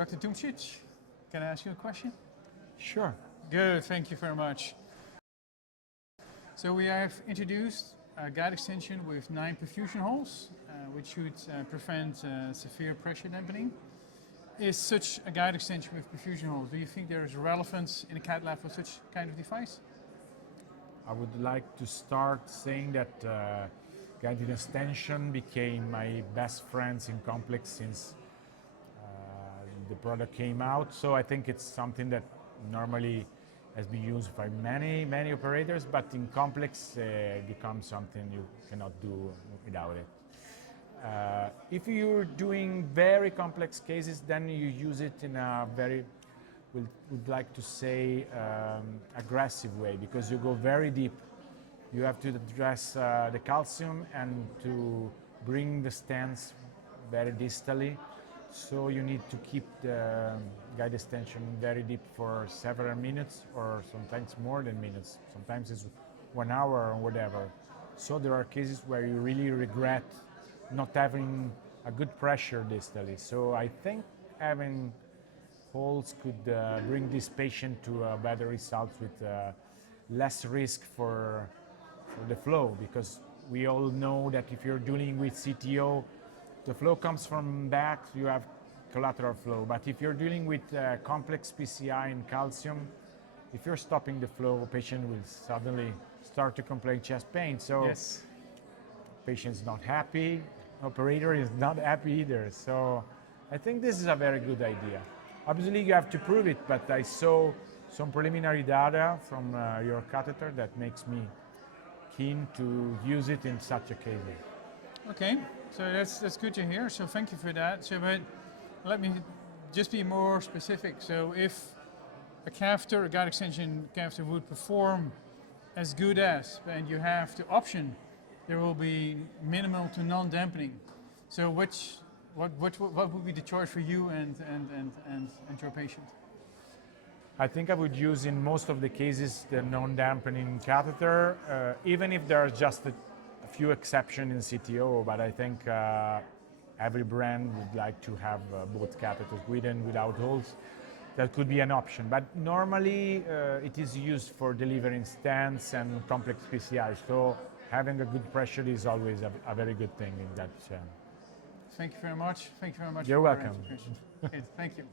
Dr. Tumscitz, can I ask you a question? Sure. Good, thank you very much. So we have introduced a guide extension with 9 perfusion holes, which should prevent severe pressure dampening. Is such a guide extension with perfusion holes, do you think there is relevance in a cath lab for such kind of device? I would like to start saying that guided extension became my best friends in complex since the product came out. So I think it's something that normally has been used by many operators, but in complex it becomes something you cannot do without it. If you're doing very complex cases, then you use it in a very, would like to say, aggressive way, because you go very deep. You have to address the calcium and to bring the stents very distally. So you need to keep the guide extension very deep for several minutes, or sometimes more than minutes. Sometimes it's 1 hour or whatever. So there are cases where you really regret not having a good pressure distally. So I think having holes could bring this patient to better results with less risk for the flow, because we all know that if you're dealing with CTO, the flow comes from back, you have collateral flow. But if you're dealing with complex PCI and calcium, if you're stopping the flow, the patient will suddenly start to complain chest pain. So yes. Patient's not happy, operator is not happy either. So I think this is a very good idea. Obviously you have to prove it, but I saw some preliminary data from your catheter that makes me keen to use it in such a case. Okay, so that's good to hear. So thank you for that. So, but let me just be more specific. So if a catheter, a guide extension catheter would perform as good as, and you have the option, there will be minimal to non-dampening. So what would be the choice for you and your patient? I think I would use in most of the cases the non-dampening catheter, even if there are just a few exceptions in CTO, but I think every brand would like to have both catheters with and without holes. That could be an option, but normally it is used for delivering stents and complex PCI, so having a good pressure is always a very good thing in that sense. Thank you very much. Thank you very much. You're welcome. Okay, thank you.